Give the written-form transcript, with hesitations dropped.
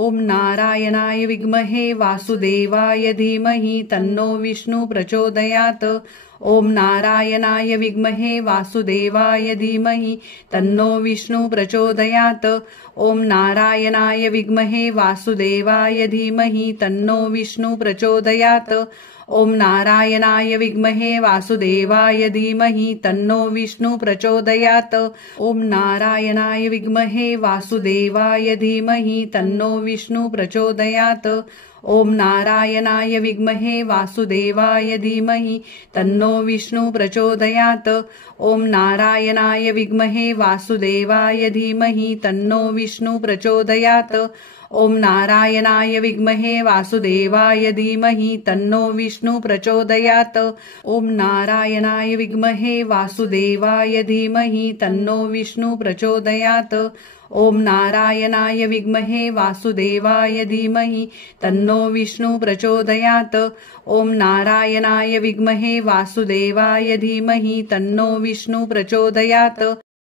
ओम नारायणाय विद्महे वासुदेवाय धीमहि तन्नो विष्णु प्रचोदयात्। ओम नारायणाय विद्महे वासुदेवाय धीमहि तन्नो विष्णु प्रचोदयात्। ओम नारायणाय विद्महे वासुदेवाय धीमहि तन्नो विष्णु प्रचोदयात्। ओम नारायणाय विद्महे वासुदेवाय धीमहि तन्नो विष्णु प्रचोदयात्। ओम नारायणाय विद्महे वासुदेवाय धीमहि तन्नो विष्णु प्रचोदयात्। ओम नारायणाय विद्महे वासुदेवाय धीमहि तन्नो विष्णु प्रचोदयात्। ओम नारायणाय विद्महे वासुदेवाय धीमहि तन्नो विष्णु प्रचोदयात्। ओम नारायणाय विद्महे वासुदेवाय धीमहि तन्नो विष्णु प्रचोदयात्। ओम नारायणाय विद्महे वासुदेवाय धीमहि तन्नो विष्णु प्रचोदयात्। ओम नारायणाय विद्महे वासुदेवाय धीमहि तन्नो विष्णु प्रचोदयात्। ओम नारायणाय विद्महे वासुदेवाय धीमहि तन्नो विष्णु प्रचोदयात्।